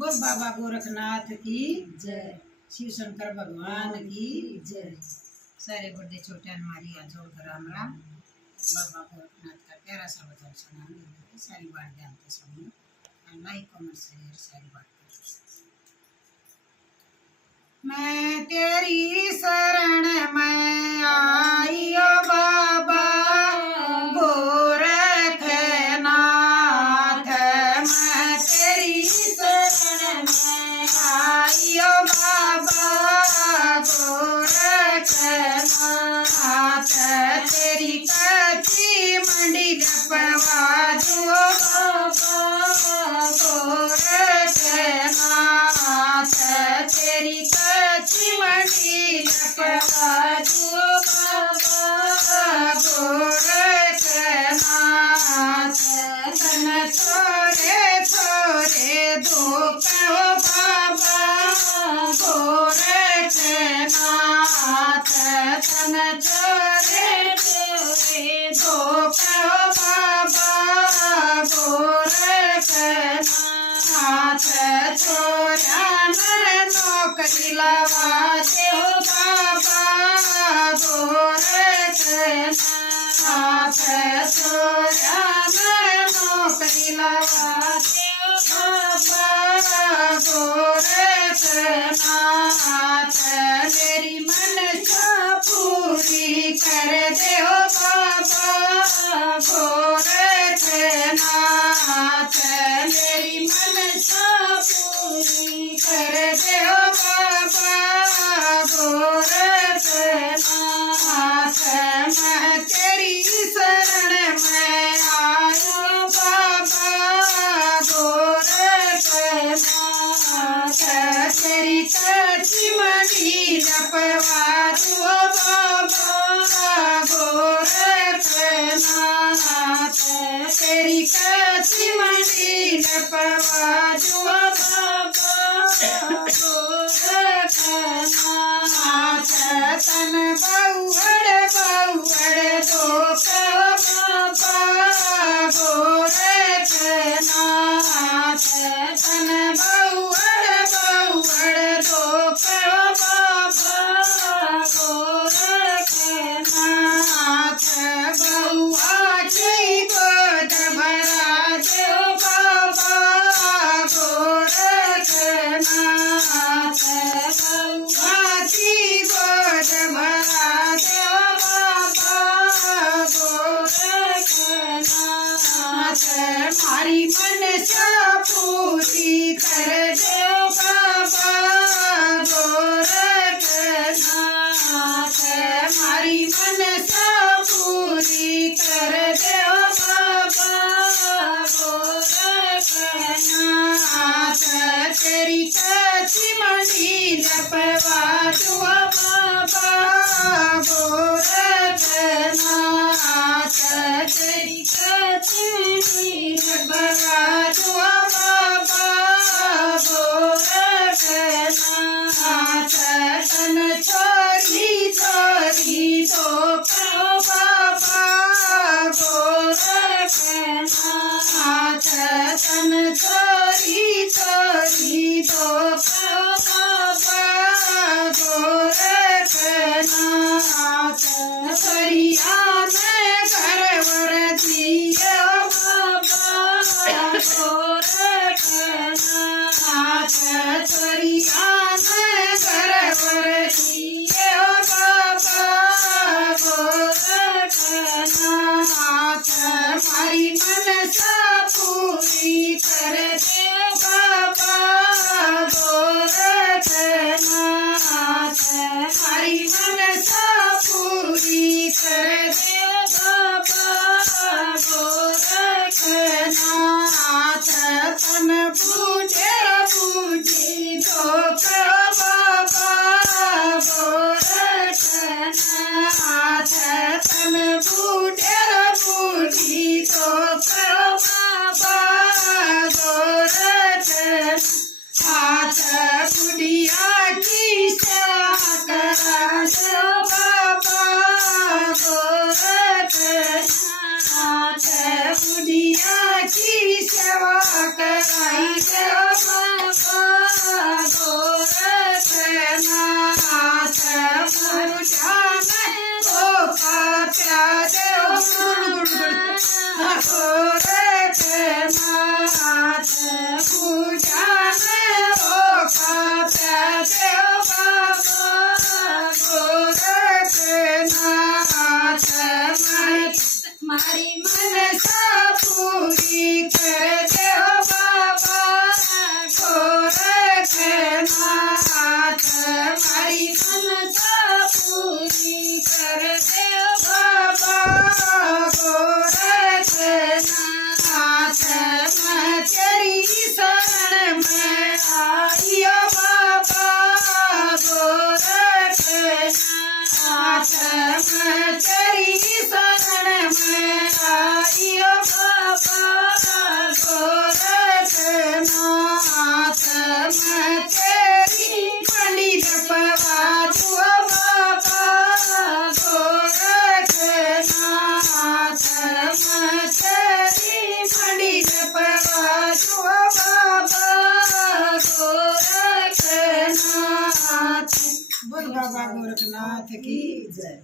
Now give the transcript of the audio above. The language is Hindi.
बोल बाबा गोरखनाथ की जय। शिव शंकर भगवान की जय। सारे बड़े छोटे हमारी जोड़ कर राम राम। बाबा गोरखनाथ का प्यारा सा भजन सुनाएंगे, सारी बात जानते सुनिए। लाइक कमेंट शेयर सारी बात करें। मैं तेरी शरण में आइयो बाबा गोरखनाथ, मैं तेरी शरण में आइयो बाबा गोरखनाथ। तेरी कच्ची मंडी जपवा दो बाबा गोरखनाथ। तेरी कच्ची मंडी जपवा दो बाबा गोरखनाथ। तन छोरे छोरे दो कहो बाबा गोरखनाथ। तन छोरे छोरे दो कहो बाबा गोरखनाथ। छोरा मैं नौकरी लगा दो बाबा गोरखनाथ। छोरा मैं नौकरी लगा दो बाबा गोरखनाथ। मेरी मनसा पूरी कर दो बाबा गोरखनाथ। मेरी मनसा पूरी कर दो बाबा गोरखनाथ। मैं तेरी शरण में आयो बाबा गोरखनाथ। तेरी कच्ची मंडी जपवा दो बाबा गोरखनाथ। तेरी कच्ची मंडी जपवा दो बाबा गोरखनाथ। तन बहुड़ बहुड़ दो कहो बाबा गोरखनाथ। तन बहुड़ बहुड़ दो कहो बाबा गोरखनाथ। बहुआ की गोद भरा दो बाबा गोरखनाथ। बहुआ की गोद भरा दो बाबा गोरखनाथ। मारी मनसा पूरी कर दो बाबा गोरखनाथ। मारी मनसा पूरी कर दो बाबा गोरखनाथ। तेरी कच्ची मंडी जपवा दो बाबा गोरखनाथ। तेरी कच्ची मंडी जपवा दो बाबा गोरखनाथ। तन छोरी छोरी दो कहो बाबा गोरखनाथ। तन छोरी छोरी दो कहो बाबा गोरखनाथ। फरिया में घर वर दियो बाबा गोरखनाथ। फरिया में घर वर दियो बाबा गोरखनाथ। मारी मनसा पूरी कर दे बाबा गोरखनाथ पूजा में ओ खाता देव बाबा गोरखनाथ मारी मनसा पूरी कर देव बाबा गोरखनाथ मारी मनसा पूरी कर देव बाबा गोरखनाथ मैं तेरी शरण में आइयो बाबा गोरखनाथ मैं तेरी शरण में आइयो बाबा गोरखनाथ मैं तेरी मंडी जपवा दूँ बाबा गोरखनाथ मैं तेरी मंडी जपवा दूँ बाबा गोरखनाथ। बोल बाबा गोरखनाथ की जय।